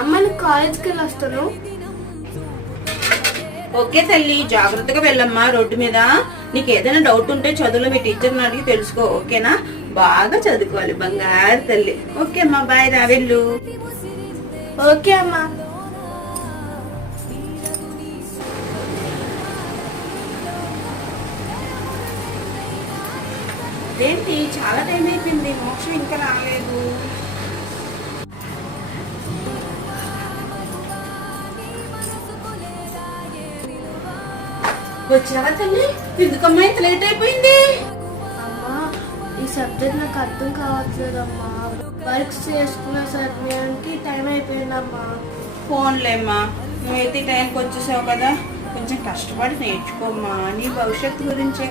అమ్మ నువ్వు కాలేజ్కి వెళ్ళి వస్తాను. ఓకే తల్లి, జాగ్రత్తగా వెళ్ళమ్మా. రోడ్డు మీద నీకు ఏదైనా డౌట్ ఉంటే చదువులో మీ టీచర్ని అడిగి తెలుసుకో. ఓకేనా? బాగా చదువుకోవాలి బంగారు తల్లి. ఓకే అమ్మా, బాయ్ రా, వెళ్ళు. ఓకే అమ్మా. ఏంటి చాలా టైం అయిపోయింది, మోక్షం ఇంకా రాలేదు. వచ్చావా తల్లి? ఎందుకమ్మా ఇంత లేట్ అయిపోయింది? అమ్మా ఈ సబ్జెక్ట్ నాకు అర్థం కావట్లేదమ్మా. వర్క్స్ చేసుకున్న సమయానికి టైం అయిపోయిందమ్మా. ఫోన్లేమ్మా, నువ్వైతే టైంకి వచ్చేసావు కదా, కొంచెం కష్టపడి నేర్చుకోమ్మా. నీ భవిష్యత్తు గురించే